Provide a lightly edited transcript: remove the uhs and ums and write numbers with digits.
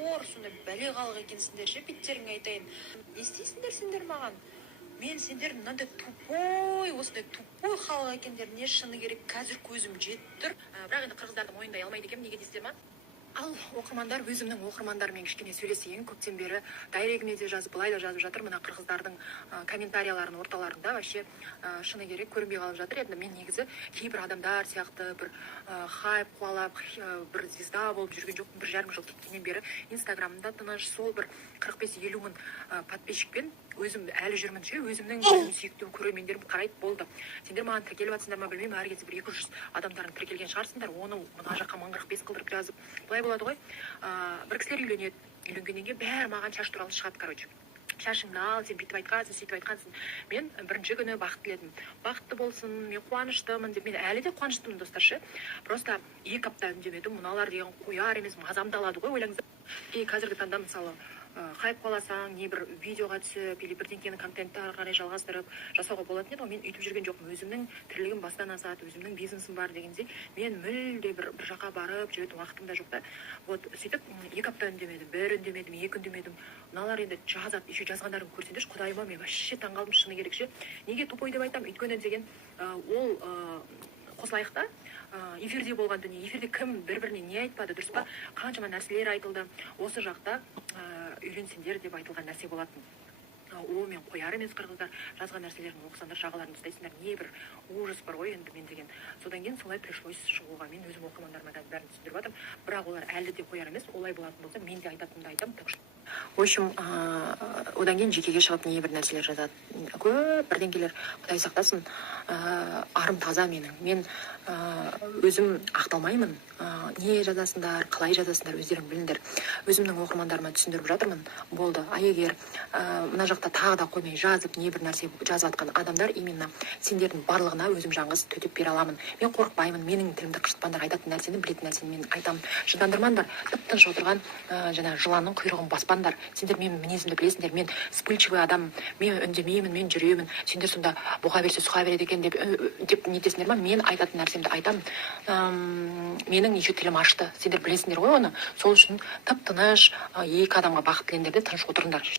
тупор, сондай бәле халық екенсіңдер ше, беттеріңе айтайын. Не істейсіңдер сендер маған? Мен сендер мынандай тупой, осындай тупой халық екендеріне шыны керек қазір көзім жетіп тұр. Бірақ енді қырғыздарды мойындай алмайды екенмін, неге дейсіздер ма? Ал оқырмандар, өзімнің оқырмандарымен кішкене сөйлесейін. Көптен бері дайрегіме де жазып, былай да жазып жатыр. Мына қырғыздардың комментарияларының орталарында вообще шыны керек көрінбей қалып жатыр. Енді мен негізі кейбір адамдар сияқты бір хайп қуалап, бір звезда болып жүрген жоқпын. 1,5 жыл кеткеннен бері инстаграмда тыныш сол бір 45-50 мың подписчикпен өзім әлі жүрмін ше, өзімнің сүйікті көрермендерім қарайды, болды. Сендер маған тіркеліп жатсыңдар ма білмеймін, әр кезде бір 200 адамдардың тіркелген шығарсыңдар, оны мына жаққа 45 қылдырып жазып, былай болады ғой. Бір кісілер үйленеді, үйленгеннен кейін бәрі маған шаш туралы шығады, короче. Шашыңды ал, сен бүйтіп айтқансың, сөйтіп айтқансың. Мен бірінші күні бақыт тіледім. Бақытты болсын, мен қуаныштымын деп, мен әлі де қуаныштымын, достар ше. Просто 2 апта үндемедім, мыналар деген қояр емес, мазамды алады ғой, ойлаңыздар. Қазіргі таңда мысалы хайп қаласаң, не бір видеоға түсіп, или бірдеңкені контентті ары қарай жалғастырып жасауға болатын еді, мен үйтіп жүрген жоқпын. Өзімнің тірлігім бастан асады, өзімнің бизнесім бар дегенде, мен мүлде бір жаққа барып жүретін уақытым да жоқ та. Вот сөйтіп 2 апта үндемедім, 1 үндемедім, 2 үндемедім. Мыналар енді жазады, еще жазғандарын көрсеңдерші, құдайыма, мен вообще таңғалдым, шыны керек ше. Неге тупой деп айтамын? Өйткені деген ол қосылайық та, эфирде болған дүние, эфирде кім бір-біріне не айтпады, дұрыс па? Қаншама нәрселер айтылды. Осы жақта үйленсеңдер деп айтылған нәрсе болатын. О, мен қояр емес, қырғыздар жазған нәрселерін оқысаңдар, жағаларын ұстайсыңдар, не бір ужас бар ғой енді мен деген. Содан кейін солай пришлось шығуға. Мен өзім оқырмандарыма да бәрін түсіндіріп жатырмын. Бірақ олар әлі де қояр емес, олай болатын болса, мен де айтатынымды айтамын. В общем, одан кейін жекеге шығып не бір нәрселер жазады. Көп бірдеңкелер, Құдай сақтасын, арым таза менің. Мен өзім ақталмаймын. Не жазасыңдар, қалай жазасыңдар, өздерің біліңдер. Өзімнің оқырмандарыма түсіндіріп жатырмын. Болды. Егер мына жақта тағы да қоймай жазып, не бір нәрсе жазып жатқан адамдар, именно сендердің барлығына өзім жаңғыз төтеп бере аламын. Мен қорықпаймын. Менің тілімді қышытпаңдар, айтатын нәрсені, білетін нәрсені мен айтамын. Жындандырмаңдар. Тып-тыныш отырған жаңа жыланның құйрығын баспаңдар. Сендер менің мінезімді білесіңдер. Мен вспыльчивый адам. Мен үндемеймін, мен жүремін. Сендер сонда бұға берсе сұға береді екен деп нетесіңдер ма? Мен айтатын нәрсемді айтамын. Менің еще тілім ашты. Сендер білесіңдер ғой оны. Сол үшін тып-тыныш 2 адамға бақыт тілеңдер де тыныш отырыңдар.